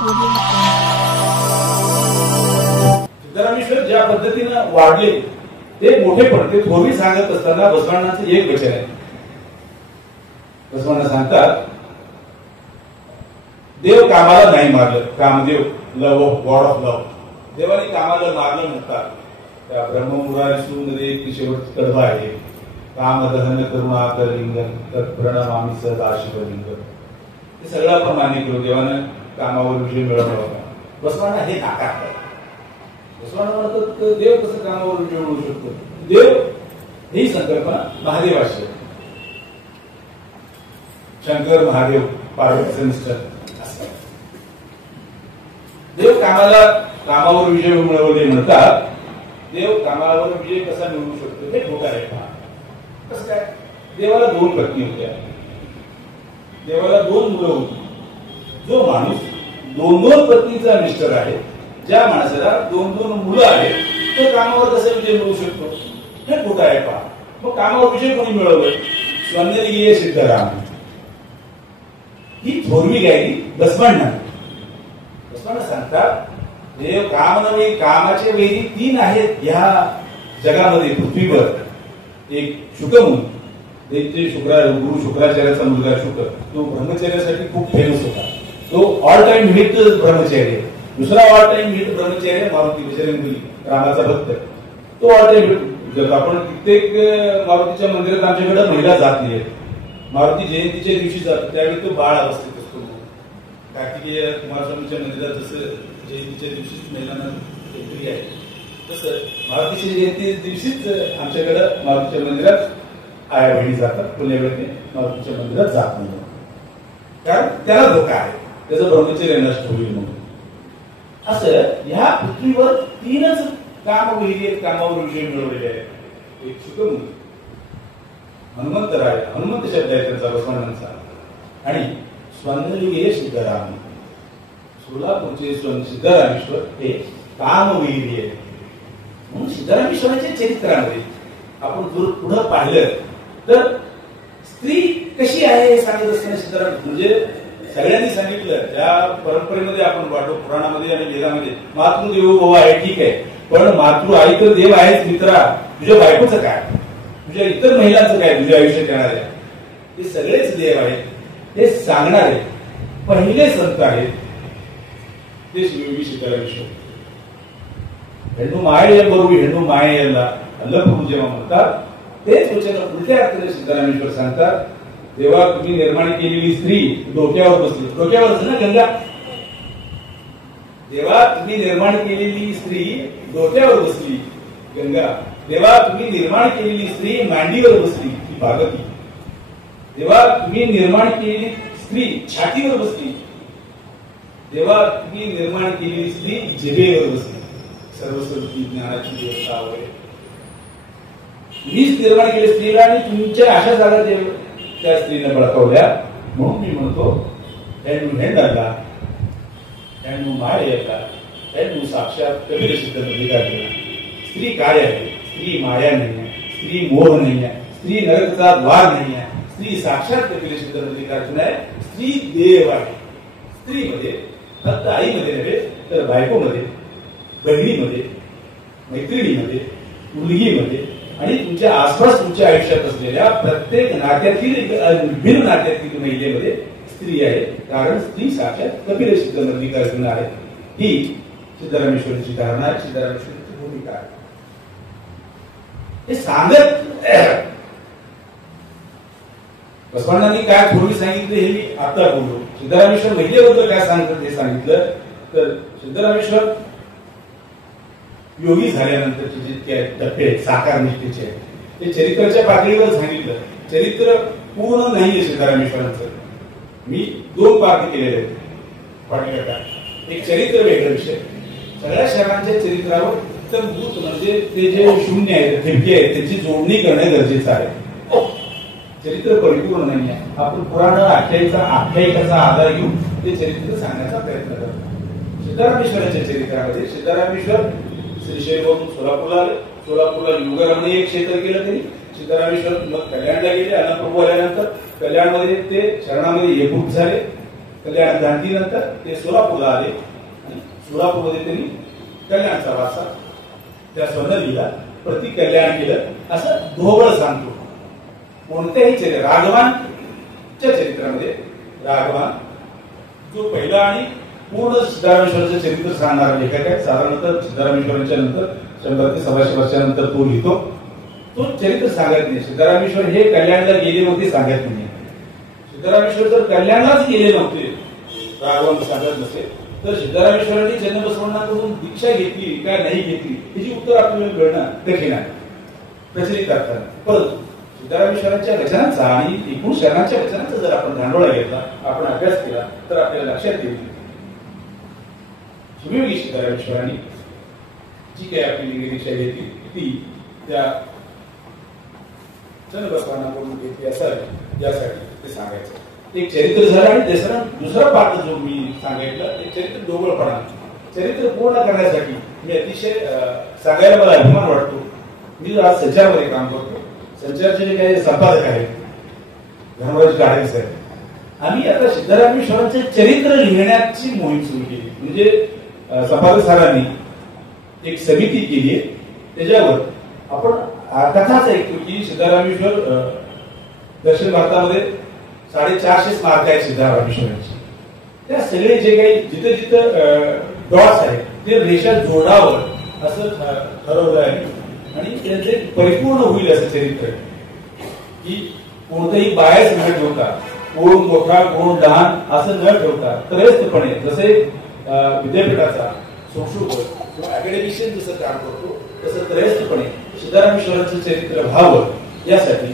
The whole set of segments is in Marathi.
सिद्धरामेश्वर ज्या पद्धतीनं वाढले ते मोठे पडते थोरवी सांगत असताना बसवांनाचं एक वचन आहे. बसवांना सांगतात, देव कामाला नाही मारलं. कामदेव, लव, गॉड ऑफ लव, देवाने कामाला मारलं म्हणतात. त्या ब्रह्ममुरारीसूमध्ये एक शेवटची कडवा आहे, कामदहन करुणाकर लिंग तत्प्रणमामी सदा शिवलिंग. हे सगळं आपण मान्य करू, देवानं कामावर विजय मिळवला होता. बसवांना हे नाकारतात. बसवांना म्हणतात देव कसं कामावर विजय मिळवू शकतो. देव ही संकल्पना महादेवाची. शंकर महादेव पार्वतीचं मिस्टर असं. देव कामावर विजय मिळवले म्हणतात. देव कामावर विजय कसा मिळवू शकतो हे खोटं आहे. कसं काय? देवाला 2 पत्नी होत्या, देवाला 2 मुलं होती. जो माणूस 2 पत्नीचा मिस्टर आहे, ज्या माणसाला 2 मुलं आहेत, तो कामावर कसा विजय मिळवू शकतो हे खोटं आहे. पहा, मग कामावर विजय कोणी मिळवलं? स्वनेलिये सिद्धराम. ही थोरवी गायली बसवांना. बसवांना सांगतात, देव काम नव्हे, कामाचे वैरी 3 आहेत ह्या जगामध्ये, पृथ्वीवर. एक शुकमुनी, ते गुरु शुक्राचार्याचा मुलगा शुक्र, तो ब्रह्मचर्यासाठी खूप फेमस होता. तो ऑल टाइम हिट ब्रह्मचार्य. दुसरा all time hit ब्रह्मचार्य Maruti Bajrangbali, रामाचा भक्त. तो ऑल टाइम हिट. आपण कित्येक मारुतीच्या मंदिरात आमच्याकडे महिला जात नाहीत. मारुती जयंतीच्या दिवशी जातो त्यावेळी तो बाळ अवस्थेत असतो. कार्तिकेय कुमारस्वामीच्या मंदिरात जसं जयंतीच्या दिवशीच महिलांना एंट्री आहे, तसं मारुतीच्या जयंती दिवशीच आमच्याकडे मारुतीच्या मंदिरात आया बहिणी जातात. पुण्या वेळेने मारुतीच्या मंदिरात जात नाही, कारण त्याला धोका आहे, त्याचं ब्रह्मचर्य नष्ट होईल म्हणून. असं ह्या पृथ्वीवर 3च कामविहिरी आहेत, कामावर विजय मिळवलेले आहेत. एक शुकमुनी, हनुमंतराय, हनुमंत शब्द आहे त्यांचा बसवांचा, आणि स्वनेलिये सिद्धराम. सोलापूरचे सिद्धरामेश्वर हे कामविहिरी आहे. म्हणून सिद्धरामेश्वराच्या चरित्रामध्ये आपण जर पुढे पाहिलं तर स्त्री कशी आहे हे सांगत असताना सिद्धराम म्हणजे सगळ्यांनी सांगितलं. त्या परंपरेमध्ये आपण वाटतो, पुराणामध्ये आणि वेदामध्ये मातृदेवो भव आहे, ठीक आहे. पण मातृ आई तर देव आहेच मित्रा. तुझ्या बायकोचं काय, तुझ्या इतर महिलांचं काय, तुझ्या आयुष्यात येणाऱ्या, हे सगळेच देव आहेत. हे सांगणारे पहिले संत आहेत ते श्री सिद्धरामेश्वर. हेणू माये बरोबर हेणू मायेला अल्लप्रभू जेव्हा म्हणतात, तेच वचन उलट्या अर्थाने सिद्धरामेश्वर सांगतात. तेव्हा तुम्ही निर्माण केलेली स्त्री डोक्यावर बसली, डोक्यावरच ना गंगा. तेव्हा तुम्ही निर्माण केलेली स्त्री डोक्यावर बसली गंगा. तेव्हा तुम्ही निर्माण केलेली स्त्री मांडीवर बसली ती पार्वती. तेव्हा तुम्ही निर्माण केलेली स्त्री छातीवर बसली. तेव्हा तुम्ही निर्माण केलेली स्त्री जिभेवर बसली. सर्वस्वरूपी ज्ञानाची देवता वगैरे मीच निर्माण केली स्त्रीला, आणि तुमच्या अशा जागा त्या स्त्रीने बळकावल्या. म्हणून मी म्हणतो, हेणू हेंडाला, हेणू मायेला, हेणू साक्षात कबीर सिद्ध मल्लिकार्जुना. स्त्री काय आहे? स्त्री माया नाही आहे, स्त्री मोह नाही आहे, स्त्री नरकचा द्वार नाही आहे, स्त्री साक्षात कबीर सिद्ध मल्लिकार्जुना आहे. स्त्री देव आहे. स्त्रीमध्ये फक्त आईमध्ये नव्हे तर बायकोमध्ये, बहिणीमध्ये, मैत्रिणीमध्ये, मुलगीमध्ये आणि तुमच्या आसपास तुमच्या आयुष्यात असलेल्या प्रत्येक नात्यातील भिन्न नात्यातील महिलेमध्ये स्त्री आहे. कारण स्त्री साक्षात कबीर सिद्ध मल्लिकार्जुना आहे. ही सिद्धरामेश्वरीची धारणा आहे, सिद्धरामेश्वरीची भूमिका आहे. हे सांगत बसवांनी काय थोडी सांगितलं हे मी आता बोललो. सिद्धरामेश्वर महिलेबद्दल काय सांगतात हे सांगितलं. तर सिद्धरामेश्वर योगी झाल्यानंतरचे जितके टप्पे साकार निष्ठेचे आहेत ते चरित्राच्या पातळीवर सांगितलं. चरित्र पूर्ण नाहीये सिद्धरामेश्वरांचं. मी 2 पार्ट केलेले आहेत पाठीगटा. एक चरित्र वेगळा विषय. सगळ्या शहरांच्या चरित्रावर उत्तम भूत म्हणजे ते जे शून्य आहेत, ठिपके आहेत, त्याची जोडणी करणे गरजेचं आहे. चरित्र परिपूर्ण नाही आहे. आपण पुराण आख्यायिकाचा आधार घेऊन ते चरित्र सांगण्याचा प्रयत्न करतो. सिद्धरामेश्वराच्या चरित्रामध्ये सिद्धरामेश्वर श्रीशैलवरून सोलापूरला आले. सोलापूरला युगरमणीय क्षेत्र केलं त्यांनी. सिद्धरामेश्वर मग कल्याणला गेले. अन्नप्रभू आल्यानंतर कल्याणमध्ये ते शरणामध्ये एकरूप झाले. कल्याण क्रांतीनंतर ते सोलापूरला आले आणि सोलापूरमध्ये त्यांनी कल्याणचा वारसा त्या स्वनदीला प्रति कल्याण केलं असं ढोबळ सांगतो. कोणत्याही चरित्र राघवांच्या चरित्रामध्ये राघवान जो पहिला आणि पूर्ण सिद्धरामेश्वराचं चरित्र सांगणारा लेखक आहे. साधारणतः सिद्धरामेश्वरांच्या नंतर 100 ते 125 वर्षानंतर तो लिहितो. तो चरित्र सांगत नाही. सिद्धरामेश्वर हे कल्याणला गेले नव्हते सांगत नाही. सिद्धरामेश्वर जर कल्याणलाच गेले नव्हते राघवान सांगत नसेल तर सिद्धरामेश्वरांनी चन्नबसवण्णाकडून दीक्षा घेतली काय नाही घेतली याची उत्तर आपल्याला मिळणं कठीण आहे प्रचलित करताना. परंतु सिद्धरामेश्वरांच्या वचनांचा आणि एकूण शरणांच्या वचनांचा जर आपण धांडोळा घेतला आपण अभ्यास केला तर आपल्याला लक्षात येईल सुयोगी सिद्धरामेश्वरांनी जी काही आपली दीक्षा घेतली ती त्या चन्नबसवण्णाकडून घेतली असावी यासाठी ते सांगायचं. एक चरित्र झालं आणि दुसरा पाठ जो मी सांगितलं ते चरित्र ढोबळपणा. चरित्र पूर्ण करण्यासाठी मी अतिशय सांगायला मला अभिमान वाटतो. मी आज संचारमध्ये काम करतो. संचारचे जे काही संपादक आहेत धर्मराज गाडगे साहेब आम्ही आता सिद्धरामेश्वरांचे चरित्र लिहिण्याची मोहीम सुरू केली. म्हणजे संपादक सरांनी एक समिती केली आहे. त्याच्यावर आपण कथाच ऐकतो की सिद्धरामेश्वर दक्षिण भारतामध्ये 450 स्मारक आहेत सिद्धरामेश्वरांची. त्या सगळे जे काही जिथं जिथं डॉट्स आहेत ते रेषा जोडावं असं ठरवलं आहे आणि त्यांचे परिपूर्ण होईल असं चरित्र की कोणतंही बायस न ठेवता कोण मोठा कोण लहान असं न ठेवता त्रयस्थपणे जसे विद्यापीठाचा संशोधक किंवा अकॅडमिशियन जसं काम करतो तसं त्रयस्थपणे सिद्धरामेश्वरांचं चरित्र व्हावं यासाठी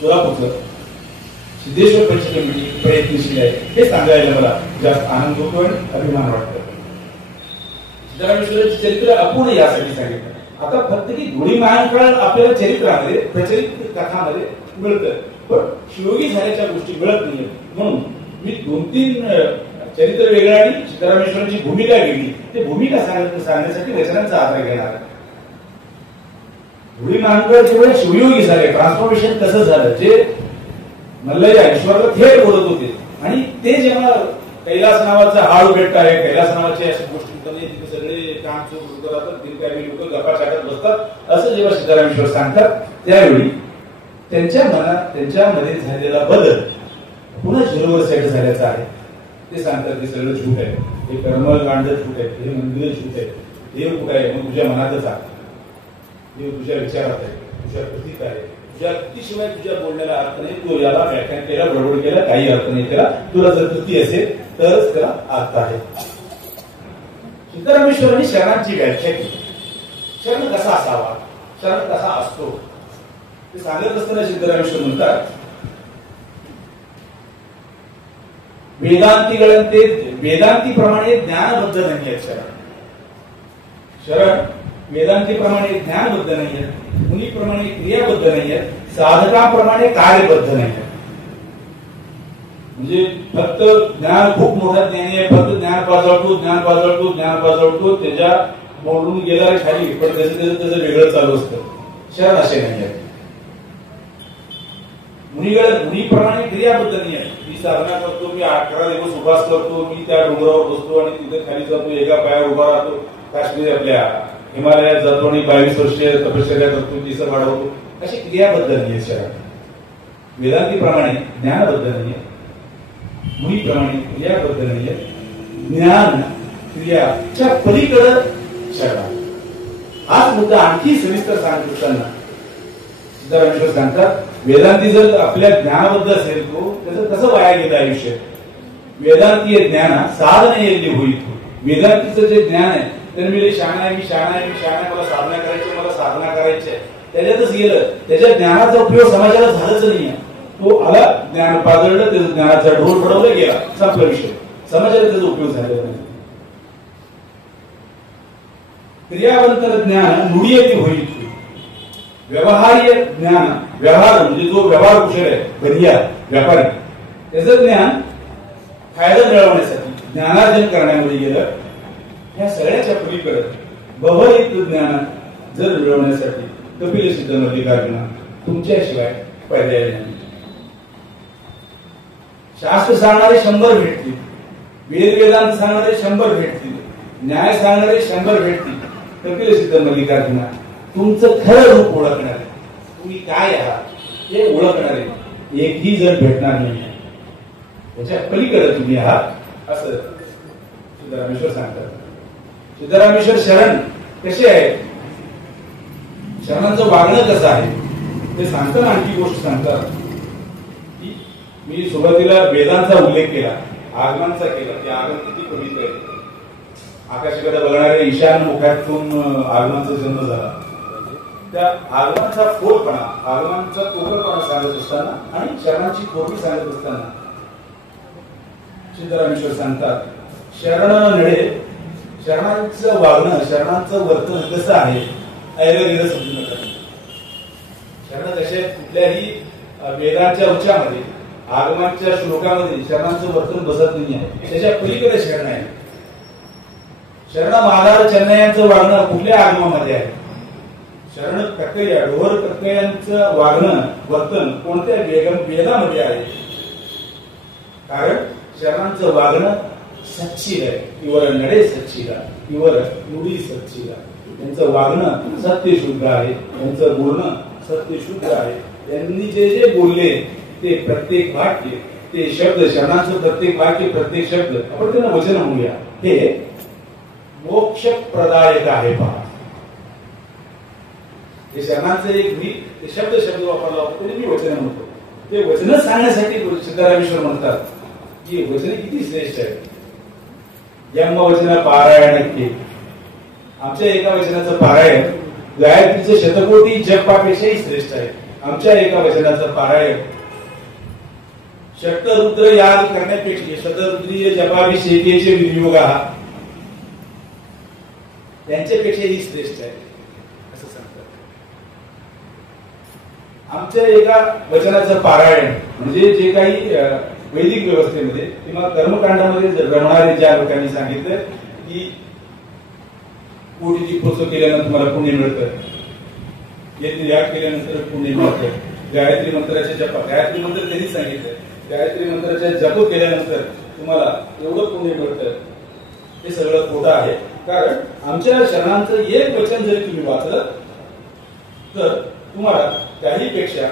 सोलापूरचं सिद्धेश्वर पंच कमिटी प्रयत्नशील आहे हे सांगायला मला जास्त आनंद होतो आणि अभिमान वाटतो. सिद्धरामेश्वरांचे चरित्र अपूर्ण यासाठी सांगितलं. आता फक्त की धुळी महाकाळ आपल्याला चरित्रामध्ये प्रचलित कथामध्ये मिळतं पण शिवयोगी झाल्याच्या गोष्टी मिळत नाहीये. म्हणून मी 2-3 चरित्र वेगळं आणि सिद्धरामेश्वरांची भूमिका वेगळी ते भूमिका सांगण्यासाठी वचनांचा आधार घेणार. धुळी महाकाळ जेव्हा शिवयोगी झाले ट्रान्सफॉर्मेशन कसं झालं जे मल्लय्या ईश्वराला थेट बोलत होते आणि ते जेव्हा कैलास नावाचा हाळू बेट आहे कैलास नावाची अशा गोष्टी तिथे सगळे काम सुरू करतात काही लोक गप्पा चाटत बसतात असं जेव्हा सिद्धरामेश्वर सांगतात त्यावेळी त्यांच्या मनात त्यांच्यामध्ये झालेला बदल पुन्हा झिरोवर सेट झाल्याचा आहे. ते सांगतात ते सगळं झूट आहे हे कर्मकांड झूट आहे हे मंदिर झूट आहे देव कुठे आहे मग तुझ्या मनातच आहे देव तुझ्या विचारात आहे तुझ्या कृतीत आहे तुझ्या कृतीशिवाय तुझ्या बोलण्याला अर्थ नाही. तू याला व्याख्यान केला बडबड केला काही अर्थ नाही त्याला तुला जर कृती असेल तरच त्याला अर्थ आहे. सिद्धरामेश्वरांनी शरणांची व्याख्या केली. शरण कसा असावा शरण कसा असतो ते सांगत असताना सिद्धरामेश्वर म्हणतात वेदांतीगळंते वेदांतीप्रमाणे ज्ञानबद्ध नाही आहेत शरण. शरण वेदांतीप्रमाणे ज्ञानबद्ध नाही आहेत मुनीप्रमाणे क्रियाबद्ध नाही आहेत साधकाप्रमाणे कार्यबद्ध नाही आहेत. म्हणजे फक्त ज्ञान खूप मोठा ज्ञानी आहे फक्त ज्ञान पाजळतो त्याच्या बोलून गेला खाली पण त्याचं वेगळं चालू असतं. शरण असे नाही आहेत. मुनीप्रमाणे क्रियाबद्ध नाही आहे. मी साधना करतो मी 11 दिवस उपास करतो मी त्या डोंगरावर बसतो आणि तिथे खाली जातो एका पायावर उभा राहतो काश्मीर आपल्या हिमालयात जातो आणि 22 वर्षे तपश्चर्या करतो केस वाढवतो अशी क्रियाबद्ध नाहीये. शरण वेदांतीप्रमाणे ज्ञानबद्ध नाहीये मुनीप्रमाणे क्रियाबद्ध नाहीये. ज्ञान क्रियाच्या पलीकडे शरण. हाच मुद्दा आणखी सविस्तर सांगत असताना सिद्धरामेश्वर सांगतात वेदांती जर आपल्या ज्ञानाबद्ध असेल तो त्याचं कसं वाया गेलं आयुष्य. वेदांतीय ज्ञान साधना येल्ली होईल. वेदांतीचं जे ज्ञान आहे तर मी शहाणा आहे मला साधना करायची आहे त्याच्यातच गेलं त्याच्या ज्ञानाचा उपयोग समाजाला झालाच नाहीये. तो आला ज्ञान पाजळलं त्याचा ज्ञानाचा ढोल पडवला गेला संपला विषय समाजाला त्याचा उपयोग झालेला नाही. क्रियावंतर ज्ञान नुडियती होईल. व्यवहार्य ज्ञान व्यवहार म्हणजे जो व्यवहार कुशल आहे बनिया व्यापारी त्याचं ज्ञान फायदा मिळवण्यासाठी ज्ञानार्जन करण्यामध्ये गेलं. ह्या सगळ्याच्या पलीकडे बहरित ज्ञान जर मिळवण्यासाठी कपिल सिद्ध मल्लिकार्जुना तुमच्याशिवाय पर्याय नाही. शास्त्र सांगणारे 100 भेटतील वेदांत सांगणारे 100 भेटतील, न्याय सांगणारे 100 भेटतील. कपिल सिद्ध मल्लिकार्जुना तुमचं खरं रूप ओळखणार आहे, तुम्ही काय आहात हे ओळखणार आहे, एकही जण भेटणार नाही. त्याच्या पलीकडे तुम्ही आहात असं सिद्धरामेश्वर सांगतात. सिद्धरामेश्वर शरण कसे आहेत, शरणांचं वागणं कसं आहे ते सांगताना आणखी गोष्ट सांगतात. मी सुरुवातीला वेदांचा उल्लेख केला, आगमनचा केला. ते आगमन किती पवित्र आहे. आकाशाकडे बघणाऱ्या ईशान मुखातून आगमनाचा जन्म झाला. त्या आगमनाचा फोलपणा, आगमनाचा तोकरपणा सांगत असताना आणि शरणांची थोडी सांगत असताना सिद्धरामेश्वर सांगतात, शरण नडे, शरणांचं वागणं, शरणांचं वर्तन कसं आहे ऐरगिरं समजू नका. शरण कसे कुठल्याही वेदांच्या उच्चामध्ये, आगमांच्या श्लोकामध्ये शरणांचं वर्तन बसत नाही आहे. त्याच्या पलीकडे शरण आहे. शरण माधार चेन्नयांचं वागणं कुठल्या आगमामध्ये आहे. शरण कक्कय्या, ढोर कक्कयांचं वागणं, वर्तन कोणत्या वेदामध्ये आहे. कारण शरणांचं वागणं सच्चिल आहे. इवर नडे सच्चिला, इवर नुडी सच्चिला. त्यांचं वागणं सत्यशुद्ध आहे, त्यांचं बोलणं सत्यशुद्ध आहे. त्यांनी जे जे बोलले ते प्रत्येक वाक्य, ते शब्द, शरणांचं प्रत्येक वाक्य, प्रत्येक शब्द आपण त्यांना वचन म्हणूया, हे मोक्ष प्रदायक आहे. पहा, हे शरणांचं एक मी शब्द वापरला होता तरी मी वचन म्हणतो. ते वचन सांगण्यासाठी सिद्धरामेश्वर म्हणतात की वचन किती श्रेष्ठ आहे. यम वचन पारायण के, आमच्या एका वचनाचं पारायण गायत्रीचं शतकोटी जपापेक्षाही श्रेष्ठ आहे. आमच्या एका वचनाचं पारायण षट्रुद्र याग करण्यापेक्षा शतरुद्रीय जपाभिषेकेचे विनियोग त्यांच्यापेक्षाही श्रेष्ठ आहे असं सांगतात. आमच्या एका वचनाचं पारायण म्हणजे जे काही वैदिक व्यवस्थेमध्ये किंवा कर्मकांडामध्ये रमणारे ज्या लोकांनी सांगितलं की कोटी दीपोत्सव केल्यानंतर तुम्हाला पुण्य मिळतं, यज्ञ याग केल्यानंतर पुण्य मिळतं, गायत्री मंत्राचे जप, गायत्री मंत्र त्यांनी सांगितलं, गायत्री मंत्राच्या जप केल्यानंतर तुम्हाला एवढं पुण्य मिळतं, हे सगळं खोटं आहे. कारण आमच्या शरणांचं एक वचन जरी तुम्ही वाचलं तर तुम्हाला त्याहीपेक्षा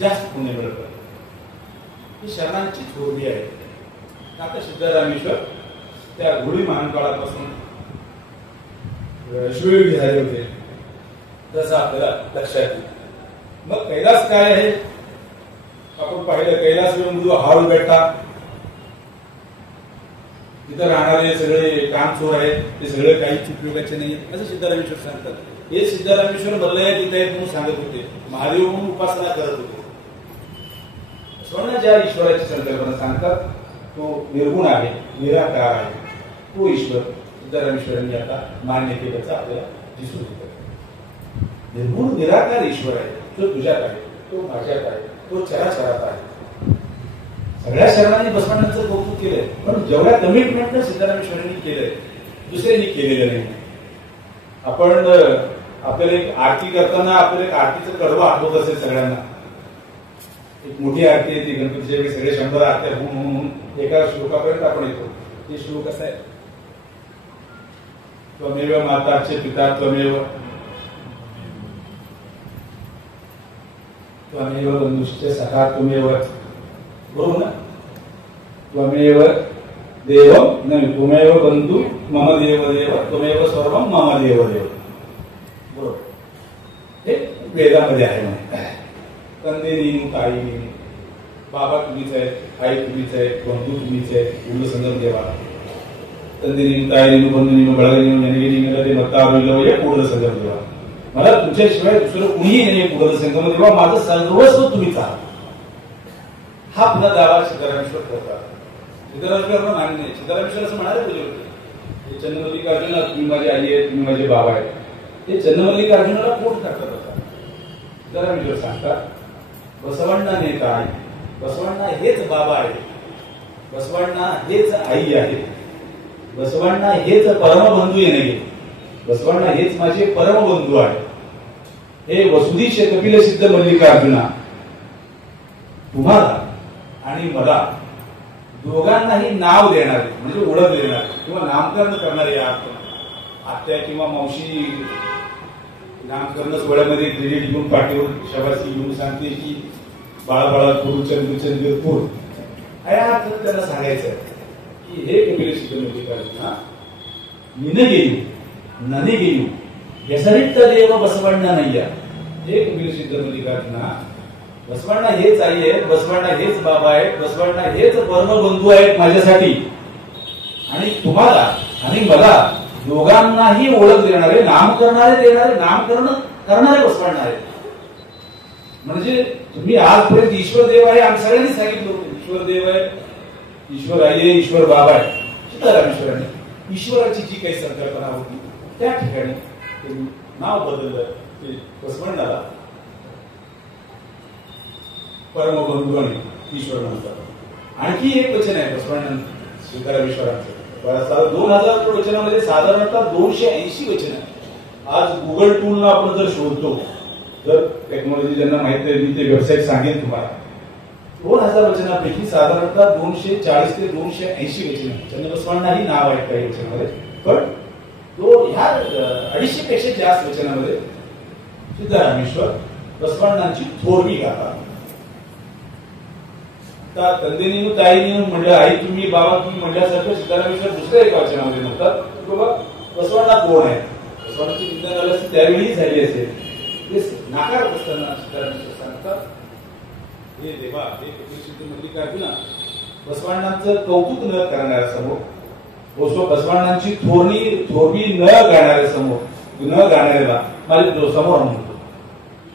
जास्त पुण्य मिळतं. ही शरणांची थोरवी आहे. आता सिद्धरामेश्वर त्या घोडी महान काळापासून शिवयोगी झाले होते जसं आपल्याला लक्षात येईल. मग कैलास काय आहे आपण पाहिलं. कैलास मृदू हाऊल बेटा, तिथं राहणारे सगळे कामचोर आहेत, ते सगळे काही उपयोगाचे नाही असं सिद्धरामेश्वर सांगतात. हे सिद्धरामेश्वर मल्लया तिथे आहेत म्हणून सांगत होते, महादेव म्हणून उपासना करत होते. स्वर्ण ज्या ईश्वराची संकल्पना सांगतात तो निर्गुण आहे, निराकार आहे, तो ईश्वर सिद्धरामेश्वरांनी आता मान्य केल्याचं आपल्याला दिसून येतं. निर्गुण निराकार ईश्वर आहे, तो तुझ्यात आहे, तो माझ्यात आहे, तो चराचरात आहे. सगळ्या शरणांनी बसवण्याचं कौतुक केलंय, पण जेवढ्या कमिटमेंट सिद्धरामेश्वरांनी केलंय दुसऱ्यांनी केलेलं नाही. आपण आपल्याला एक आरती करताना आपल्याला एक आरतीचं कडवं आठवत असेल सगळ्यांना. एक मोठी आरती येते गणपतीच्या वेळी, सगळे 100 आरत्या होऊन एका श्लोकापर्यंत आपण येतो. ते श्लोक कसं आहे, त्वमेव माताचे पिता त्वमेव, त्वमेव बंधुश्च सखा त्वमेव, बरोबर ना. त्वमेव देव नाही, त्वमेव बंधू मम देव देव, त्वमेव सर्व मम देव देव, बरोबर. हे वेदामध्ये आहे. म्हणे कंदे नेहमी ताई नेहमी, बाबा तुम्हीच आहे, आई तुम्हीच आहे, बंधू तुम्हीच आहे, गुरु संगम देवा. कंदे नेहमी ताई नेहमी, बंधू नेहमी, बळग नेहमी, जनगे नेहमी, ते मत्ता या पूर्ण संगम देवा. मला तुमच्याशिवाय दुसरं कुणीही नाही पूर्ण संगम देवा, माझं सर्वस्व तुम्हीच आहात. हा पुन्हा दावा सिद्धरामेश्वर करतात. सिद्धरामेश्वरांना मान्य नाही. सिद्धरामेश्वर असं म्हणायला पाहिजे होते, चंद्रमल्लिकार्जुना तुम्ही माझी आई आहे, तुम्ही माझे बाबा आहे. ते चंद्रमल्लिकार्जुनाला कोण टाकत होता. सिद्धरामेश्वर सांगतात बसवण्णाने काय, बसवण्णा हेच बाबा आहे, बसवण्णा हेच आई आहे, बसवण्णा हेच परमबंधू येणे, बसवण्णा हेच माझे परमबंधू आहे. हे वसुधीश कपिल सिद्ध मल्लिकार्जुना तुम्हाला आणि मला दोघांनाही नाव देणारे म्हणजे ओळख देणारे किंवा नामकरण करणारे आत्या किंवा मावशी नामकरण सोहळ्यामध्ये क्रेडिट घेऊन पाठीवर शबासी घेऊन सांगते की बाळा पूर चंद्रपूर त्यांना सांगायचं की हे कपिलेश मल्लिकार्जुना नने गेयू ಹೆಸರಿಟ್ಟ ದೇವ बसवण्णनಯ್ಯ हे कपिलेश मल्लिकार्जुना बसवण्णा हेच आई आहेत, बसवण्णा हेच बाबा आहेत, बसवण्णा हेच परमबंधू आहेत माझ्यासाठी आणि तुम्हाला आणि मला दोघांनाही ओळख देणारे नामकरण करणारे बसवण्णा आहेत. म्हणजे तुम्ही आजपर्यंत ईश्वर देव आहे आम्ही सगळ्यांनी सांगितलं होतं. ईश्वर देव आहे, ईश्वर आई आहे, ईश्वर बाबा आहे. सीतारामेश्वरांनी ईश्वराची जी काही संकल्पना होती त्या ठिकाणी नाव बदललं ते बसवण्णाला परमबंधू आणि ईश्वर म्हणतात. आणखी एक वचन आहे बसवण्ण सीतारामेश्वरांचं 2000 वचनामध्ये साधारणतः 280 वचन आहे. आज गुगल टूलला आपण जर शोधतो, जर टेक्नॉलॉजी ज्यांना माहित आहे मी ते वेबसाईट सांगेन तुम्हाला, 2000 वचनापैकी साधारणतः 240 ते 280 वचन आहे. चन्नबसवांनाही नाव आहे काही वचनामध्ये, पण ह्या 250 पेक्षा जास्त वचनामध्ये सिद्धरामेश्वर बसवण्णांची थोरवी गातात. तंदेनी ताईनी म्हणलं आई तुम्ही बाबा तुम्ही म्हणल्यासारखं सिद्धरामेश्वर दुसऱ्या एका वचनामध्ये म्हणतात बाबा बसवण्णा कोण आहे. बसवण्णाची निंदा झाल्यास त्यावेळी झाली असेल ते नाकारत असताना सिद्धरामेश्वर सांगतात हे देवा हे कपिल मल्लिकार्जुना बसवण्णांचं कौतुक न करणाऱ्या समोर बसवण्णांची थोरवी न गाणाऱ्याला माझ्या समोर म्हणतो.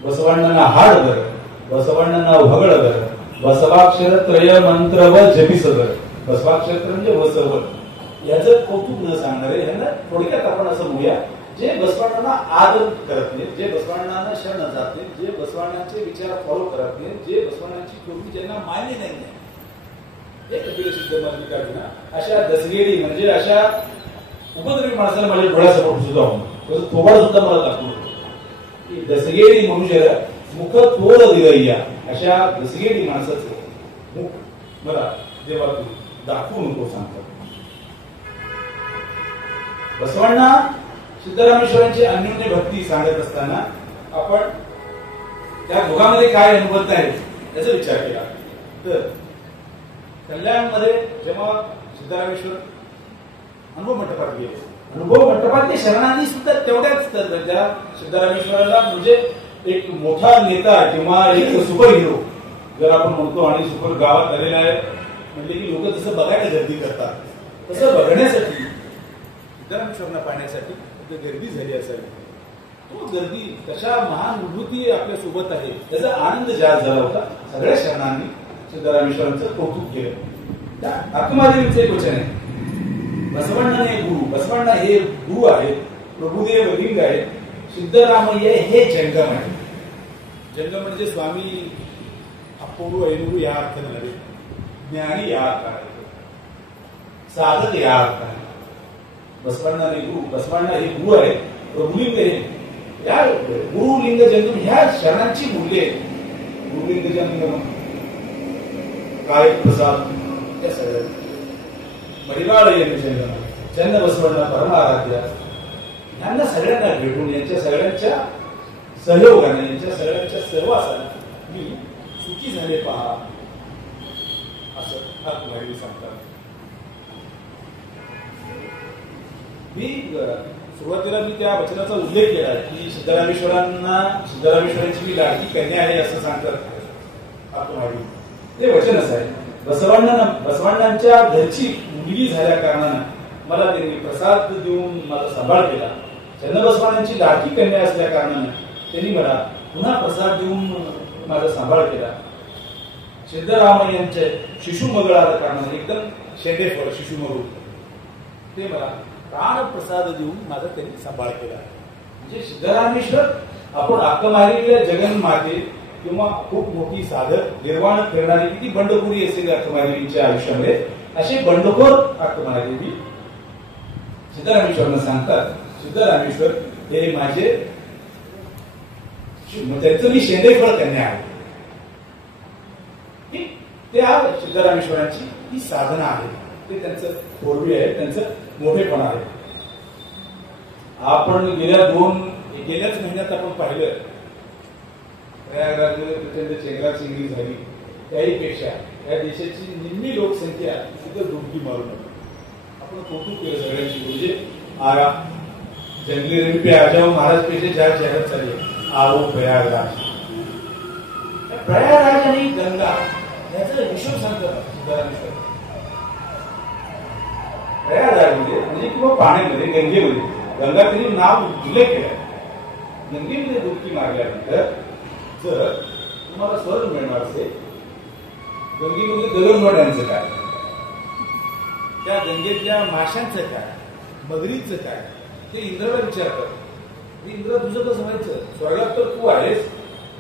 बसवण्णांना हाड बर, बसवण्णांना भगड बर, बसवाक्षर त्रय मंत्र व जपी सदर. बसवाक्षर म्हणजे बसव याचं कौतुक न सांगणारे यांना थोडक्यात आपण असं म्हणूया जे बसवण्णांना आदर करत नाही, जे बसवण्णांना शरण जात नाही, जे बसवण्णांचे विचार फॉलो करत नाही, जे बसवण्णांची पूर्वी ज्यांना मान्य नाही हे कपिल सिद्ध मल्लिकार्जुना अशा दसगेडी म्हणजे अशा उपद्रवी माणसाला माझ्या डोळ्यासमोर सुद्धा होऊन थोबाड सुद्धा मला दाखवलं की दसगेडी मनुष्याला मुख तोड दिलय्या अशा दसगेडी माणसाचं मुख मला जेव्हा तू दाखवू नको सांगतो. बसवण्णा सिद्धरामेश्वरांची अन्योन्य भक्ती सांगत असताना आपण त्या दोघांमध्ये काय अनुभवत आहे याचा विचार केला तर कल्याणमध्ये जेव्हा सिद्धरामेश्वर अनुभव मंडपात गेले, अनुभव मंडपातले शरणांनी सुद्धा तेवढ्याच त्या सिद्धरामेश्वराला म्हणजे एक मोठा नेता किंवा एक सुपर हिरो जर आपण म्हणतो आणि सुपर गावात आलेला आहे म्हणजे की लोक तसं बघायला गर्दी करतात, तसं बघण्यासाठी सिद्धरामेश्वरांना पाहण्यासाठी गर्दी झाली असावी. तो गर्दी कशा महान विभूती आपल्या सोबत आहे त्याचा आनंद जास्त झाला होता. सगळ्या शरणांनी सिद्धरामेश्वरांचं कौतुक केलं. आत्मादेवीचं एक वचन आहे बसवण्णा हे गुरु आहेत, प्रभुदेव लिंग आहे, सिद्धरामय्य हे जंगम आहे. जंगम म्हणजे स्वामी अप्पोडू ऐनुरू या अर्थाने नव्हे, ज्ञानी या अर्थाने, साधक या अर्थाने. बसवण्णा हे गुरु आहे, प्रभुलिंग हे या गुरुलिंग जंगम ह्या शरणांची मूल्ये गुरुलिंग जंगम काय प्रसाद या सगळ्या मडिवाळ जंगम चन्न बसवण्णा परमाराध्या यांना सगळ्यांना भेटून यांच्या सगळ्यांच्या सहयोगाने यांच्या सगळ्यांच्या सहवासाने मी सुखी झाले पहा असं आत्महरी सांगतात. मी सुरुवातीला मी त्या वचनाचा उल्लेख केला की सिद्धरामेश्वरांची मी लाडकी कन्या आहे असं सांगतात आत्महरी. ते वचन असं आहे बसवण्णांच्या घरची मुलगी झाल्या कारणानं मला त्यांनी प्रसाद देऊन माझा सांभाळ केला. चन्नबसवांची लाडकी कन्या असल्या कारणानं त्यांनी मला पुन्हा प्रसाद देऊन माझा सांभाळ केला. सिद्धरामय्यांचे शिशुमगळ आल्या कारणानं एकदम शेंडेफळ शिशुमगळ ते मला प्राण प्रसाद देऊन माझा त्यांनी सांभाळ केला. म्हणजे सिद्धरामेश्वर आपण अक्कमारीतल्या जगन्माते किंवा खूप मोठी साधक निर्वाण करणारी किती बंडखोरी असेल अक्कमादेवीच्या आयुष्यामध्ये असे बंडखोर अक्कमादेवी सिद्धरामेश्वरांना सांगतात सिद्धरामेश्वर हे माझे त्यांचं मी शेंडेफळ कन्या आहे. त्या सिद्धरामेश्वरांची ही साधना आहे, ते त्यांचं थोरवी आहे, त्यांचं मोठेपण आहे. आपण गेल्याच महिन्यात आपण पाहिलं प्रयागराजमध्ये प्रचंड चेंगराचेंगरी झाली. त्याहीपेक्षा या देशाची निम्मी लोकसंख्या तिथं डुबकी मारून आपण कौतुक केलं सगळ्यांची. म्हणजे जंगली रंग पे आ जाओ महाराज पेशे चार शहरात चालले आओ प्रयागराज. प्रयागराज आणि गंगा याचा हिशोब सांगतात. प्रयागराजमध्ये म्हणजे किंवा पाण्यामध्ये गंगेमध्ये, गंगा तरी नाव उल्लेख केलं, गंगेमध्ये डुबकी मारल्यानंतर जर तुम्हाला स्वर्ग मिळणार असेल, गंगेमध्ये गगनवाड्यांचं काय, त्या गंगेतल्या माशांचं काय, मगरीचं काय, ते इंद्राला विचारतात. इंद्र तुझं कसं व्हायचं, स्वर्गात तर तू आहेस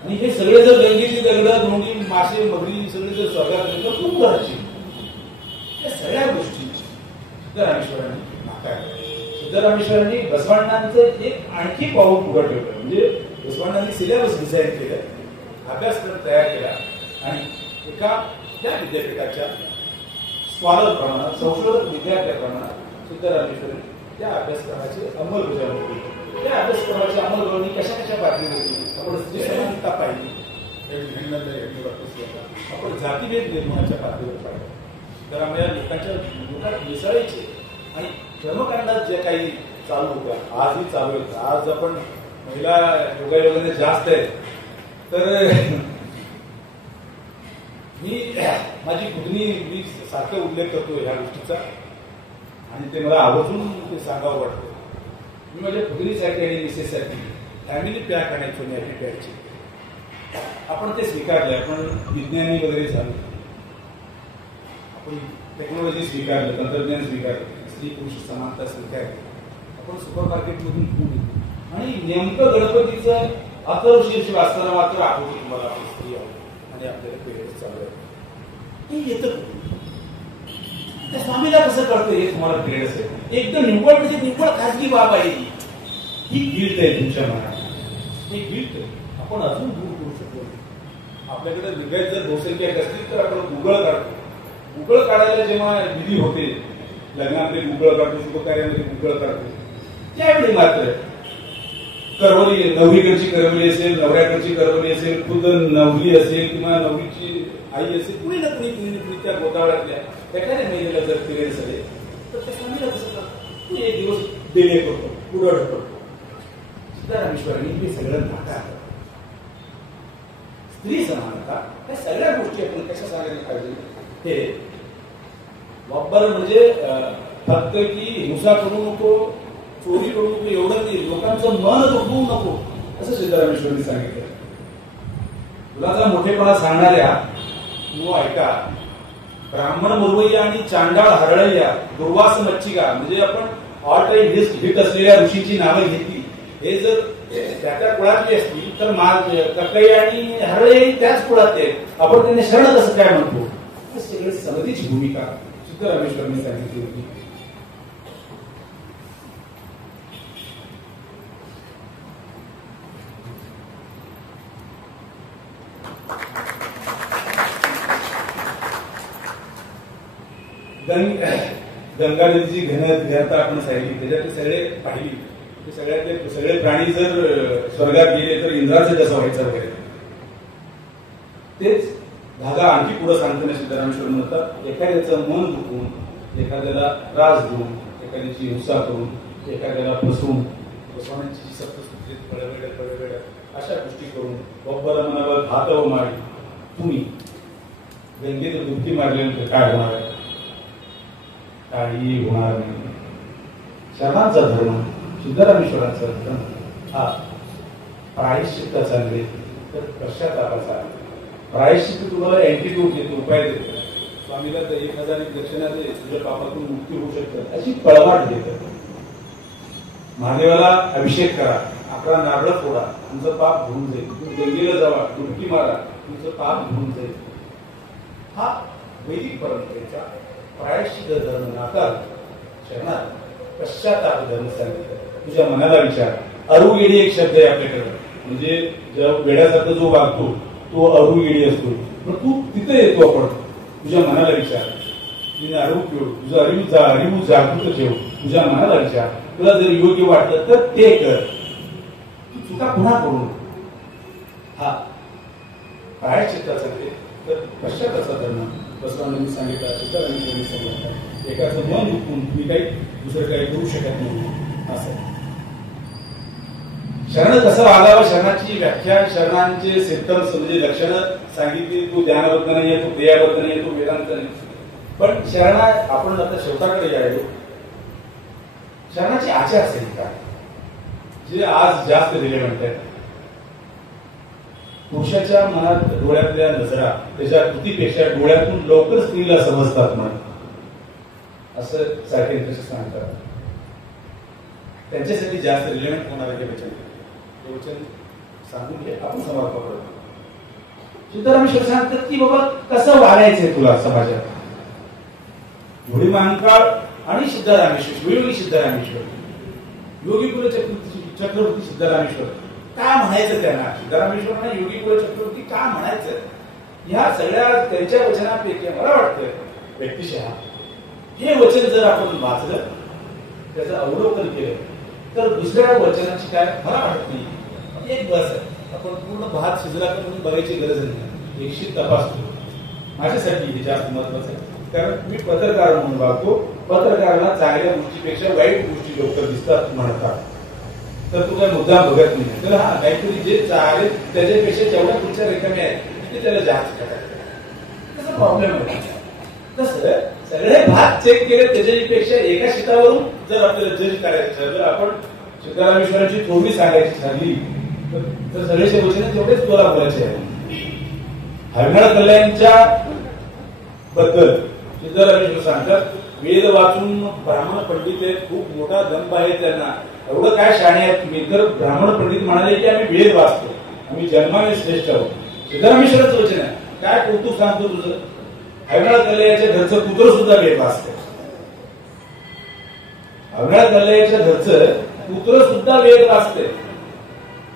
आणि हे सगळे जर गंगेची दगड धोंडी मासे मगरी सगळे जर स्वर्गात तर तू करायची. या सगळ्या गोष्टी सिद्धरामेश्वरांनी नाकारल्या. सिद्धरामेश्वरांनी बसवांनांचं एक आणखी पाऊल पुढे ठेवलं. म्हणजे बसवांनांनी सिलेबस डिझाईन केलं, अभ्यासक्रम तयार केला आणि एका त्या विद्यापीठाच्या स्कॉलर प्रमाणात, संशोधक विद्यार्थ्याप्रमाणात सिद्धरामेश्वरांनी त्या अभ्यासक्रमाची अंमलबजावणी केली. त्या अभ्यासक्रमाची अंमलबजावणी कशा कशा पातळीवर केली. आपण स्त्री समानता पाहिली, आपण जातीभेद निर्मूलनाच्या पातळीवर पाहिलं. तर आम्हाला लोकांत मिसळायचे आणि कर्मकांडात जे काही चालू होत्या आजही चालू आहेत. आज आपण महिला योगायोगाने जास्त आहेत. तर माझी पुतणी, मी सारखा उल्लेख करतो ह्या गोष्टीचा आणि ते मला आवर्जून ते सांगावं वाटतं. मी माझ्या पुतणीसाठी आणि मिसेससाठी फॅमिली पॅक आणायचो, मी पॅकची. आपण ते स्वीकारले, आपण विज्ञानी वगैरे झालो, आपण टेक्नॉलॉजी स्वीकारलं, तंत्रज्ञान स्वीकारलं, स्त्री पुरुष समानता स्वीकारली. आपण सुपर मार्केटमधून खूप येतो आणि नेमकं गणपतीचं अथर्वशीर्ष वाचताना मात्र आठवतो तुम्हाला आपण स्त्री आहोत आणि आपल्याला पिरियड्स चालू आहे. हे येतं त्या स्वामीला कसं कळतं हे तुम्हाला पिरियड्स आहे. एकदम निव्वळ म्हणजे निव्वळ खाजगी बाब आहे ही गिल्ट आहे तुमच्या मनात. ही गिल्ट आपण अजून दूर करू शकतो. आपल्याकडे वेगळ्याच जर बहुसंख्यक असतील तर आपण गुगळ काढतो. गुगळ काढायला जेव्हा विधी होते, लग्नामध्ये गुगळ काढतो, शुभकार्यामध्ये गुगळ काढतो, त्यावेळी मात्र करवली, नवरीकडची करवली असेल, नवऱ्याकडची करवली असेल, खुद नवरी असेल किंवा नवरीची आई असेल, कुणी ना कुणी त्या गोतावळ्यातल्या एखाद्या महिलेला जर पिरियड्स आले तर त्या स्वामीला कसं करतो, तू एक दिवस डिले करतो, पुढं ढकलतो. सिद्धरामेश्वरांनी हे सगळं नाकारलं. स्त्री समानता या सगळ्या गोष्टी आपण कशा सांगायला पाहिजे. हे बरोबर म्हणजे फक्त की हिंसा करू नको, चोरी करू नको एवढं नाही, लोकांचं मन दुखवू नको असं सिद्धरामेश्वरांनी सांगितलं. तुला जर मोठेपणा सांगणाऱ्या तू ऐका, ब्राह्मण मुरवैया आणि चांडाळ हरळय्या, दुर्वास मच्छिका म्हणजे आपण ऑल टाइम हिट असलेल्या ऋषींची नावं घेतली. हे जर त्या कुळातली असतील तर कक्कई आणि हरळय्या त्याच कुळात आहेत. आपण त्यांनी शरण कसं काय म्हणतो. सगळे समतीची भूमिका सिद्धरामेश्वरांनी सांगितली होती. गंगा नदीची घनता आपण सांगितली, त्याच्यातले सगळे पाहिली, ते सगळ्यातले सगळे प्राणी जर स्वर्गात गेले तर इंद्राचं कसं व्हायचं वगैरे. तेच धागा आणखी पुढे सांगताना सिद्धरामेश्वर म्हणतात, एखाद्याचं मन दुखवून, एखाद्याला त्रास देऊन, एखाद्याची हिंसा करून, एखाद्याला फसवून, फसवण्याची सप्तसूत्रीत पळवेड अशा गोष्टी करून बरोबर मनावर घातव मारी तुम्ही गंगेत डुबकी मारल्यानंतर काय होणार आहे. काही होणार नाही. शरणांचा धर्म, सिद्धरामेश्वरांचा धर्म हा प्रायश्चित्ताचा नव्हे तर पश्चातापाचा. प्रायश्चित्त तुम्हाला अँटिट्यूड देतो, उपाय देतो. स्वामीला तर 1000 दक्षिणा दे, तुझ्या पापातून मुक्ती होऊ शकते अशी पळवाट देतात. महादेवाला अभिषेक करा, 11 नारळ फोडा, तुमचं पाप धुवून जाईल. तुम्ही गंगेला जावा, डुबकी मारा, तुमचं पाप धुवून जाईल. हा वैदिक परंपरेचा प्रायश्चित्त धर्म नाकार शरणात पश्चाताप धर्म सांगितलं. तुझ्या मनाला विचार. अरुगेडी एक शब्द आहे आपल्याकडे, म्हणजे जेव्हा वेड्यासारखा जो वागतो तो अरुगेडी असतो. पण तू तिथे येतो आपण, तुझ्या मनाला विचार. तुझं अरिमू जागृत ठेव, तुझ्या मनाला विचार, तुला जर योग्य वाटलं तर ते कर, तू चुका पुन्हा करू नको. हा प्रायश्चित्ताचा ते तर पश्चाताचा धर्म बसवांनी सांगितलं, इतरांनी सांगितलं. एकाचं मन दुखून तुम्ही काही दुसरं काही करू शकत नाही. असं शरण कसं वागावं, शरणाची व्याख्या, शरणांचे सिम्पटम्स म्हणजे लक्षणं सांगितली. तू ध्यानबद्ध नाहीये, तू क्रियाबद्ध नाहीये, तू वेदांत नाही. पण शरणा आपण आता शेवटाकडे यायलो. शरणाची आचारसंहिता जे आज जास्त रिलेव्हंट आहे. पुरुषाच्या मनात डोळ्यातल्या नजरा त्याच्या कृतीपेक्षा डोळ्यातून लवकर स्त्रीला समजतात म्हणून असं सायकेट्रिस्ट सांगतात. त्यांच्यासाठी जास्त रिलेव्हंट होणार आहे वचन. हे वचन सांगून घे, आपण समाज पकडतो. सिद्धरामेश्वर सांगतात की बाबा कसं वागायचंय तुला समाजात. धुळी महाकाळ आणि सिद्धरामेश्वर, शिवयोगी सिद्धरामेश्वर, योगी कुल चक्रवर्ती सिद्धरामेश्वर का म्हणायचं त्यांना? सिद्धरामेश्वरांना योगी कुल चक्रवर्ती का म्हणायचं? ह्या सगळ्या त्यांच्या वचनापैकी मला वाटतं व्यक्तिशः हे वचन जर आपण वाचलं, त्याचं अवलोकन केलं तर दुसऱ्या वचनाची काय मला वाटत नाही. एक बस आहे, आपण पूर्ण भात शिजला का म्हणून बघायची गरज नाही, एकशी तपासतो. माझ्यासाठी हे जास्त महत्वाचं आहे, कारण मी पत्रकार म्हणून वागतो. पत्रकाराला चांगल्या गोष्टीपेक्षा वाईट गोष्टी लवकर दिसतात म्हणतात, तर तू काय मुद्दा बघत नाही. तर हा काहीतरी जे चालेल त्याच्यापेक्षा जेवढ्या पुढच्या रिकाम्या आहेत ते त्याला जास्त करायचं, तसा प्रॉब्लेम आहे. तसं सगळे भात चेक केले त्याच्यापेक्षा एका शीटावरून जर आपल्याला जज करायचं, जर आपण सिद्धरामेश्वरांची थोडी सांगायची ठरली तर सगळ्याचे वचन तेवढेच तुला बोलायचे आहे. हरणाळ कल्याणच्या बद्दल सिद्धरामेश्वर सांगतात, वेद वाचून ब्राह्मण पंडित आहेत, खूप मोठा दंभ आहे त्यांना. एवढं काय शाणे आहेत तुम्ही? तर ब्राह्मण पंडित म्हणाले की आम्ही वेद वाचतो, आम्ही जन्माने श्रेष्ठ आहोत. सिद्धरामेश्वराचं वचन आहे. काय कौतुक सांगतो तुझं? हरणाळ कल्याणाच्या घरचं कुत्र सुद्धा वेद वाचतं. हरणाळ कल्याणाच्या घरचं कुत्र सुद्धा वेद वाचते.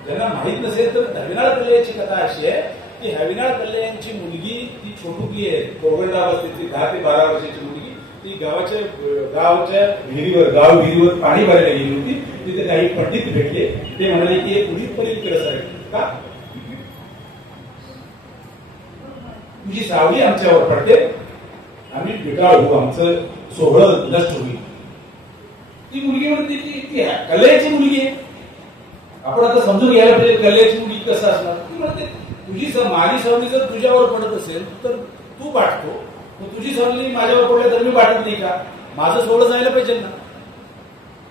ज्यांना माहित नसेल तर हविनाळ कल्याणची कथा अशी आहे की हविनाळ कल्याणची मुलगी ती छोटुकी आहे, कोगंडावस्थेची 10 ते 12 वर्षाची मुलगी. ती गावच्या विहिरीवर पाणी भरायला गेली होती. तिथे काही पंडित भेटले. ते म्हणाले की एक उडीद पलीकडे असावी का, तुझी सावली आमच्यावर पडते, आम्ही बिटाळ होऊ, आमचं सोहळं नष्ट होईल. ती मुलगी म्हणते ती कल्याणची मुलगी आहे, आपण आता समजून घ्यायला पाहिजे कल्याणची मुलगी कसं असणार. ती म्हणते तुझी माझी सावली जर तुझ्यावर पडत असेल तर तू बाटतो, तुझी सावली माझ्यावर पडल्या तर मी बाटत नाही का? माझं सोहळं जायला पाहिजे ना.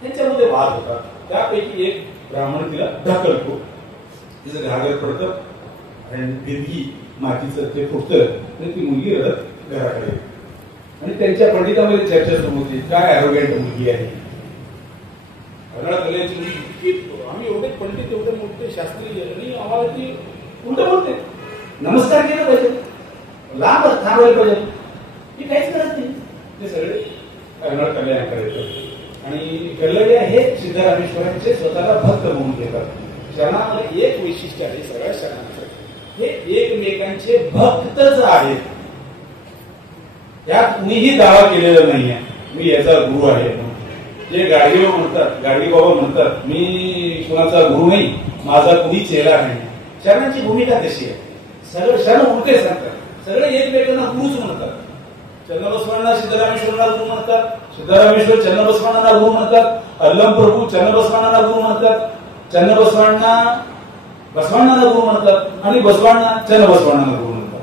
त्यांच्यामध्ये वाद होता. त्यापैकी एक ब्राह्मण तिला ढकलतो, तिचं घागर पडतं आणि देवी मातीचं ते फुटतं आणि ती मुलगी रडत घराकडे. आणि त्यांच्या पंडितांमध्ये चर्चा सुरू होती, काय अरोगंट मुलगी आहे. कल्याणची मुलगी, आम्ही एवढे पंडित, एवढे मोठे शास्त्री आणि आम्हाला ती उलट बोलते. नमस्कार केलं पाहिजे, लांब थांबवायला पाहिजे, ती काहीच करत नाही. ते सगळे हरणाळ कल्याणाकडे येतात आणि कल्याण हे सिद्धरामेश्वरांचे स्वतःला भक्त म्हणून घेतात. शरणामध्ये एक वैशिष्ट्य आहे सगळ्या शरणांचं, हे एकमेकांचे भक्तच आहेत. त्यात कुणीही दावा केलेला नाहीये मी याचा गुरु आहे. जे गाडगेबाबा म्हणतात, गाडगेबाबा म्हणतात मी कुणाचा गुरु नाही, माझा कुणी चेला नाही. शरणांची भूमिका कशी आहे? सगळे शरण उलटे सांगतात, सगळे एकमेकांना गुरुच म्हणतात. चन्नबसवांना सिद्धरामेश्वरांना गुरु म्हणतात, सिद्धरामेश्वर चन्नबसवांना गुरु म्हणतात, अल्लम प्रभू चन्नबसवांना गुरु म्हणतात, चन्नबसवांना बसवांना गुरु म्हणतात आणि बसवांना चन्नबसवांना गुरु म्हणतात.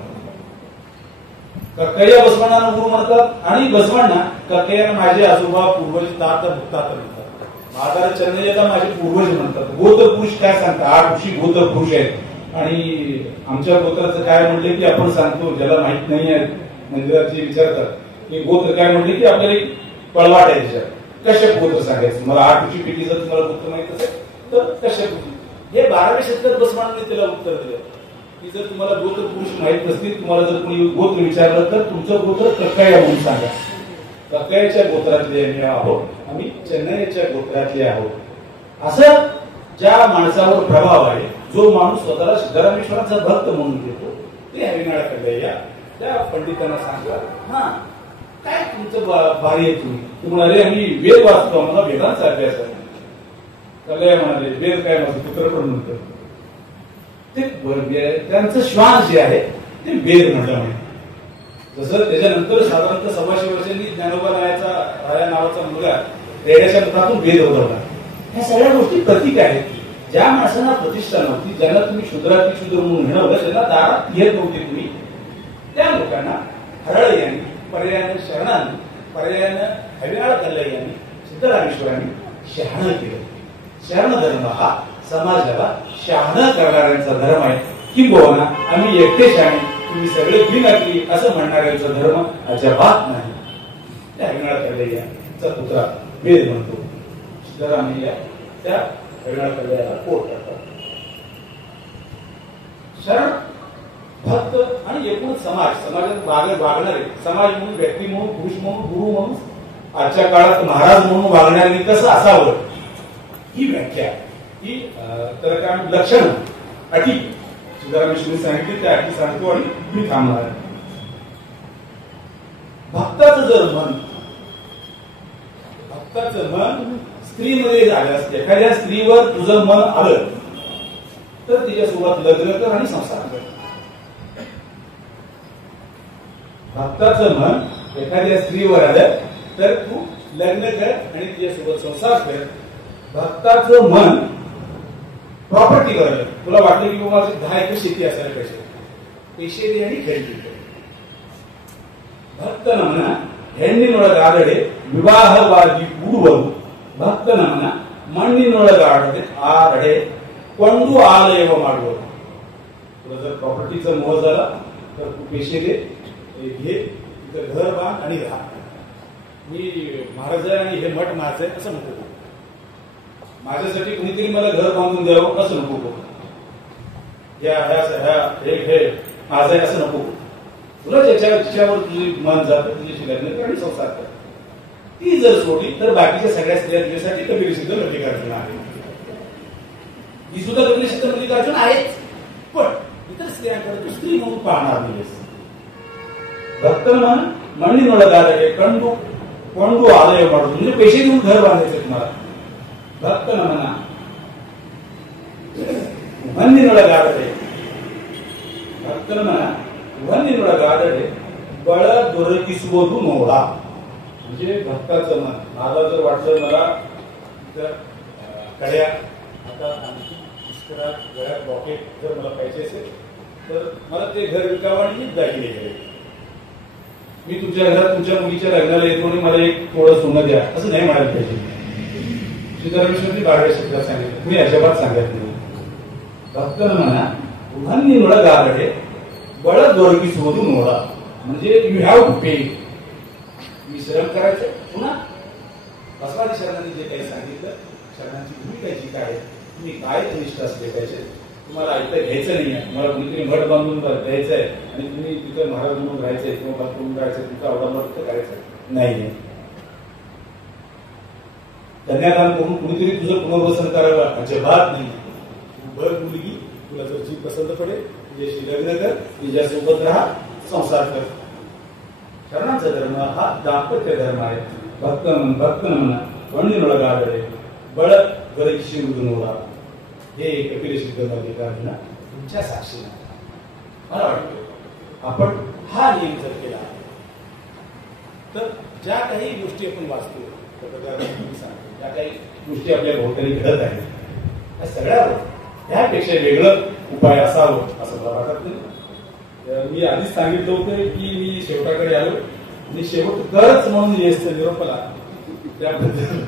कक्कय्या बसवांना गुरु म्हणतात आणि बसवांना कक्कय्या माझे आजोबा पूर्वज तात मुक्तात म्हणतात. महाराज चन्नय्याला माझे पूर्वज म्हणतात. गोत्र पुरुष काय सांगतात? 8 ऋषी गोत्र पुरुष आहेत आणि आमच्या गोत्राचं काय म्हणले की आपण सांगतो, ज्याला माहित नाही आहे मंदिरात जे विचारतात की गोत्र काय म्हणले की आपल्याला पळवाट आहे त्याच्यात, कश्यप गोत्र सांगायचं. मला 8 ऋषी पैकी जर तुम्हाला गोत्र माहित असेल तर कश्यप. हे 12व्या शतकात बसवांनी त्याला उत्तर दिलं की जर तुम्हाला गोत्र पुरुष माहित नसतील, तुम्हाला जर कोणी गोत्र विचारलं तर तुमचं गोत्र कक्कय्या म्हणून सांगा. कक्कय्याच्या गोत्रातले आम्ही आहोत, आम्ही चेन्नईच्या गोत्रातले आहोत. असं ज्या माणसावर प्रभाव आहे, जो माणूस स्वतःला सिद्धरामेश्वरांचा भक्त म्हणून घेतो, ते हरिनाळ कल्याण त्या पंडितांना सांगतात. हा काय तुमचं भारी आहे तुम्ही ते म्हणाले आम्ही वेद वाचतो आम्हाला वेदांचा अभ्यास आहे. कल्याय म्हणाले वेद काय माझं पुत्र पण म्हणतो ते त्यांचं श्वास जे आहे ते वेद म्हटलं म्हणे. जसं त्याच्यानंतर साधारणतः 125 वर्षांनी ज्ञानोबा राया नावाचा मुलगा रेड्याच्या मुखातून वेद होता. ह्या सगळ्या गोष्टी प्रतीक आहेत. ज्या माणसांना प्रतिष्ठा नव्हती, ज्यांना तुम्ही शूद्राती शूद्र म्हणून म्हणवलं, त्यांना दारात येत नव्हते तुम्ही, त्या लोकांना हरळ यांनी, पर्यायानं शरणांनी, पर्यायानं हविराळ कल्लाई यांनी, सिद्धरामेश्वरांनी शहाणं केलं. शरण धर्म हा समाजाला शहाणं करणाऱ्यांचा धर्म आहे. किंबहुना आम्ही एकटे शहाणे तुम्ही सगळे बिनअकली असं म्हणणाऱ्यांचा धर्म अजिबात नाही. त्या हविराळ कल्लाई यांचा पुत्रा वेद म्हणतो. सिद्धरामय्या त्या हविराळ कल्लैयाला कोट करतात. शरण भक्त आणि एकूण समाजात वागणारे समाज म्हणून, व्यक्ती म्हणून, पुरुष म्हणून, गुरु म्हणून, आजच्या काळात महाराज म्हणून वागणाऱ्यांनी कसं असावं ही व्याख्या, ही तर काय लक्षण, अटी सिद्धरामेश्वरी सांगितली. त्या अटी सांगतो आणि मी थांबणार. भक्ताचं मन स्त्रीमध्ये झालं असतं. एखाद्या स्त्रीवर तुझं मन आलं तर तिच्यासोबत लग्न कर आणि संसार कर. भक्ताचं मन एखाद्या स्त्रीवर आलं तर तू लग्न कर आणि तिच्यासोबत संसार कर. भक्ताचं मन प्रॉपर्टी कर. तुला वाटलं की बाबा 10 एकर शेती असायला पाहिजे, पैसे दे आणि खरेदी कर. भक्त म्हणा ಹೆಣ್ಣಿನೊಳಗಾದಡೆ ವಿವಾಹವಾಗಿ ಕೂಡುವರು ಭಕ್ತನನ್ನ ಮಣ್ಣಿನೊಳಗಾಡದೆ ಆರಡೆ ಕೊಂಡು आलयव ಮಾಡುವರು. तुला जर प्रॉपर्टीचा मोह झाला तर तू पैसे दे, घे, तिथं घर बांध आणि राहा. मी महाराज आहे आणि हे मठ माझं आहे असं नको. माझ्यासाठी कुणीतरी मला घर बांधून द्यावं असं नको. हे माझं आहे असं नको. तुला ज्याच्यावर तुझी मन जातं तुझ्याशी लग्न कर आणि संसार कर. ती जर सोडली तर बाकीच्या सगळ्या स्त्रिया तुझ्यासाठी कबीर सिद्ध मल्लिकार्जुन आहे. ही सुद्धा कबीर सिद्ध मल्लिकार्जुन आहेच, पण इतर स्त्रियांकडे तू स्त्री म्हणून पाहणार नाहीस. भक्तन मण्ಣಿನೊಳಗಾದರೆ ಕೊಂಡು आलय ಮಾಡುದು म्हणजे पैसे देऊन घर बांधायचं तुम्हाला. भक्तन ಮಣ್ಣಿನೊಳಗಾದರೆ ಮಣ್ಣಿನೊಳಗಾದರೆ बळ ದೊರಕಿಸುವುದು ನೋಡ. म्हणजे भक्ताचं मन, मला जर वाटलं मला कड्या, आता पुष्करात गळ्यात रॉकेट जर मला पाहिजे असेल तर मला ते घर विकावं आणि मीच दाखिले केले. मी तुमच्या घरात तुमच्या मुलीच्या लग्नाला येतो आणि मला एक थोडं सोनं द्या असं नाही म्हणायला पाहिजे. सिद्धरामेश्वरनी 12व्या शब्दात सांगितलं, मी अजिबात सांगत नाही. भक्तन म्हणा मण्ಣಿನೊಳಗಾದರೆ बळ ದೊರಕಿಸುವುದು ನೋಡ. म्हणजे यू हॅव टू पे. मी श्रम करायचं. पुन्हा बसवादी शरणांनी जे काही सांगितलं, शरणांची भूमिका जी काय आहे, तुम्ही काय निष्ठ असले पाहिजे. तुम्हाला ऐकतं घ्यायचं नाही आहे, तुम्हाला कुणीतरी मठ बांधून द्यायचं आहे आणि तुम्ही तिथं महाराज म्हणून राहायचंय किंवा भक्त म्हणून राहायचं, तुमचा अवलंबन करायचं नाहीये. कन्यादान करून कुणीतरी तुझं पुनर्वसन करायला अजिबात नाही. भर मुलगी, तुला जर जी पसंत पडेल तिच्याशी लग्न कर, तिच्यासोबत राहा, संसार कर. शरणांचा धर्म हा दाम्पत्य धर्म आहे. भक्त म्हणा मण्ಣಿನೊಳಗಾದರೆ बळ ದೊರಕಿಸುವುದು ನೋಡ. हे कपिल सिद्ध मल्लिकार्जुन तुमच्या साक्षीने मला वाटतं आपण हा नियम जर केला तर ज्या काही गोष्टी आपण वाचतो, ज्या काही गोष्टी आपल्या भोवताली घडत आहेत, त्या सगळ्यावर त्यापेक्षा वेगळं उपाय असावं असं मला वाटत नाही. मी आधीच सांगितलं होतं की मी शेवटाकडे आलो आणि शेवट करच म्हणून येस निरोपाला त्याबद्दल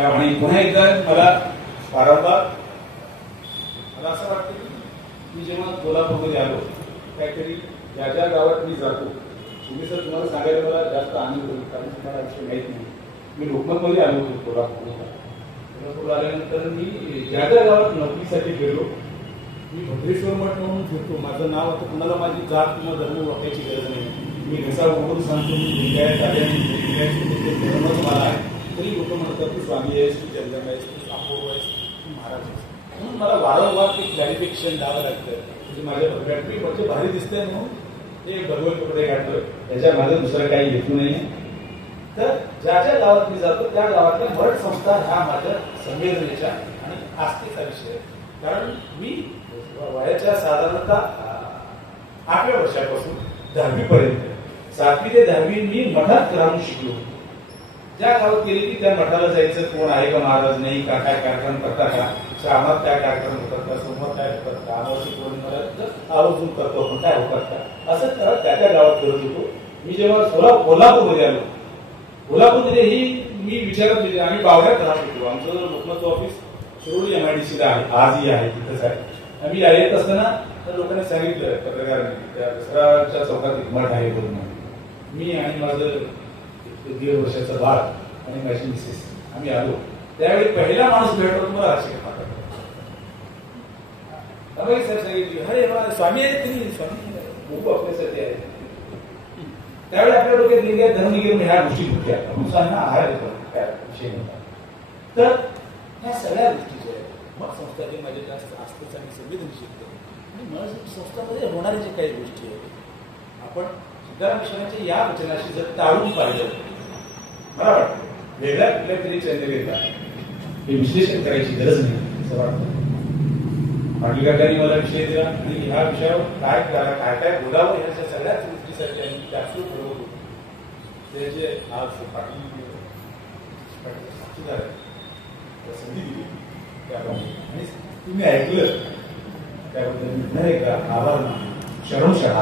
आणि पुन्हा एकदा मला वारंवार मला असं वाटतं की मी जेव्हा कोल्हापूरमध्ये आलो, काहीतरी ज्या ज्या गावात मी जातो, तुम्ही सर तुम्हाला सांगायला मला जास्त आनंद होईल कारण तुम्हाला विषय माहित नाही. मी लोकमतमध्ये आलो होतो कोल्हापूरला आल्यानंतर मी ज्या ज्या गावात नोकरीसाठी गेलो, मी भद्रेश्वर मठ म्हणून फिरतो. माझं नाव आता तुम्हाला माझी जात किंवा धर्म ओळखायची गरज नाही. मी घसा उघडून सांगतो मी मला आहे, तरी लोक म्हणतात तू स्वामी आहेस, तू जंगम आहेस, तू अपूर्व आहेस, तू महाराज आहेस. म्हणून मला वारंवार ते क्लॅरिफिकेशन द्यावं लागतं. म्हणजे माझ्या बॅटरी म्हणजे भारी दिसतंय म्हणून हे भगवत कपडे घालतोय, त्याच्या मागे दुसरं काही हेतू नाही. तर ज्या ज्या गावात मी जातो त्या गावातल्या मठ संस्कार हा माझ्या संवेदनेच्या आणि आस्थेचा विषय. कारण मी वयाच्या साधारणतः 8व्या वर्षापासून 10वी पर्यंत 7वी ते 10वी मी मठात राहून शिकलो. ज्या गावात गेले की त्या मठाला जायचं, कोण आहे का महाराज, नाही का, काय कार्यक्रम करतात का, श्रावणात काय कार्यक्रम होतात का, सोमवार काय होतात का, अमावस्या पौर्णिमेला आवर्जून करतो आपण, काय होतात का, असं करत त्या त्या गावात करत होतो. मी जेव्हा कोल्हापूरमध्ये आलो, कोल्हापूरमध्ये ही मी विचारत होते, आम्ही बावड्यात राहत होतो. आमचं लोकमत ऑफिस शिरोडी MIDCला आहे, आजही आहे, तिथंच आहे. आम्ही येत असताना तर लोकांनी सांगितलं, पत्रकारांनी, त्या दसराच्या चौकात एक मठ आहे बोलून. मी आणि माझं 1.5 वर्षाचा बाळ आणि माझी मिसेस आम्ही आलो. त्यावेळी पहिला माणूस भेटतो मला राजशेखर साहेब सांगितली, अरे स्वामी आहेत तुम्ही, स्वामी खूप आपल्यासाठी आहे. त्यावेळी आपल्या डोक्यात लिंगायत धर्म निघून ह्या गोष्टी होत्या, मुसांना आहार येतो काय विषय नव्हता. तर ह्या सगळ्या गोष्टी ज्या आहेत मग संस्थांनी माझ्या जास्त आस्थेचा आणि संवेदनशील आणि मग संस्थांमध्ये होणाऱ्या जे काही गोष्टी आहेत आपण सिद्धाराम मिशनाच्या या वचनाशी जर टाळून पाहिलं, मला वाटतं वेगळ्या कुठल्या तरी चंद्ररेखा हे विश्लेषण करायची गरज नाही असं वाटतं. पाटीलकाकांनी मला विषय दिला आणि ह्या विषयावर काय करायला, काय काय बोलावं ह्याच्या सगळ्याच गोष्टीसाठी आम्ही जास्त ठरवत होतो. त्याचे आज पाटील साक्षीदार संधी दिली त्याप्रमाणे आणि तुम्ही ऐकलं त्याबद्दल मी पुन्हा एकदा आभार मानतो. शरणशः